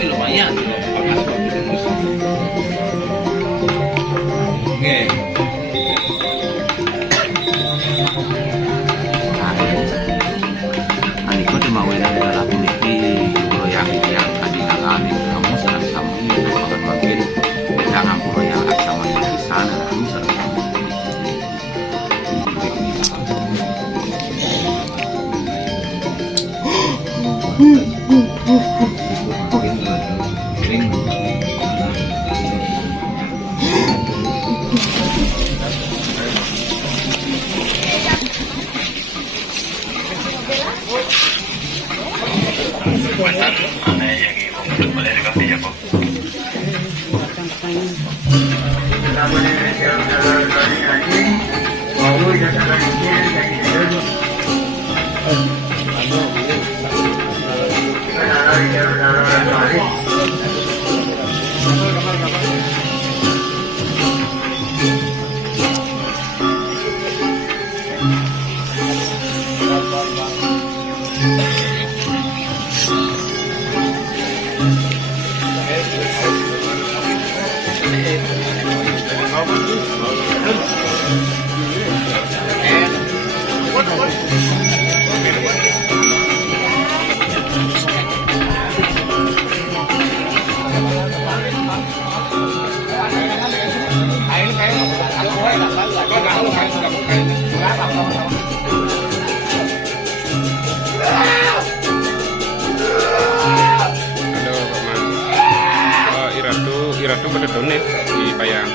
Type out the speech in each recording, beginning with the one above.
lumayan. Aniko cuma wena adalah memiliki yang kadang-kadang kamu serang sama ini akan makin jangan pulau yang sama di sana kamu serang sama boleh dikasih ya kok. Iratu kededone di Payang.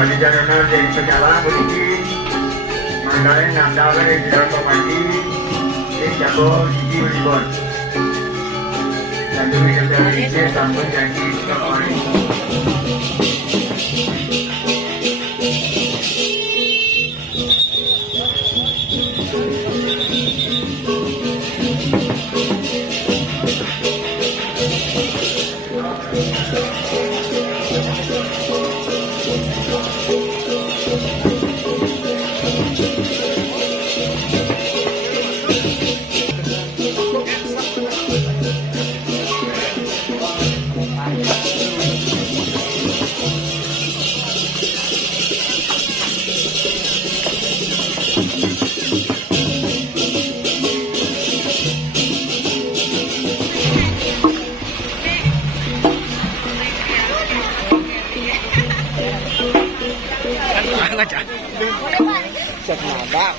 Di jalanan dari perjalanan berdiri, mandalnya nandal dari jalan pagi, di jago di Libon. Dan juga dari sampai janji kemarin. Cek nada.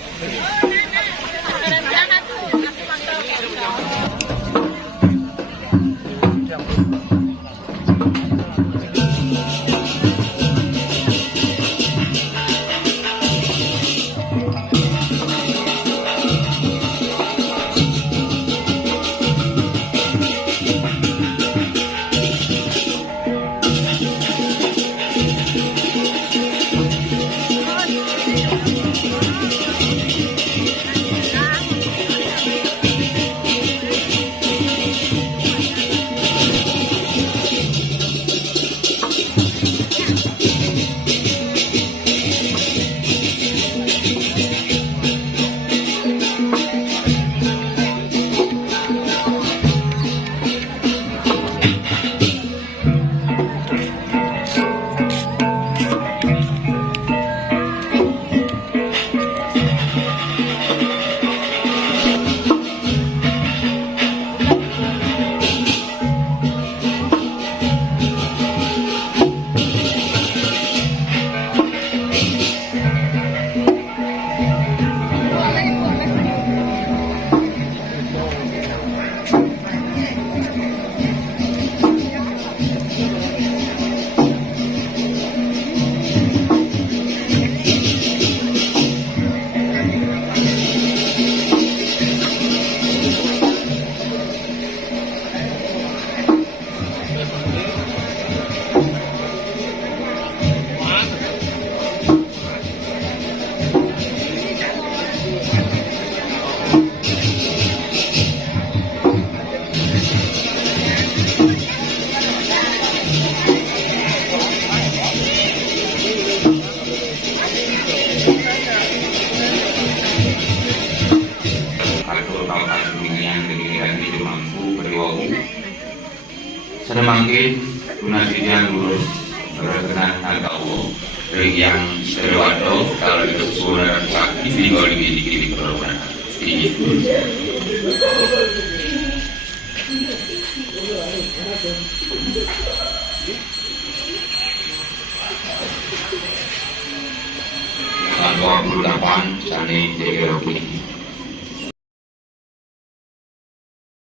mangkin tunasinya lurus berkenan harga uang yang istimewa kalau itu sudah sakit tinggal di perlawanan ini. Tanggal 28 Sani Jaga Rukun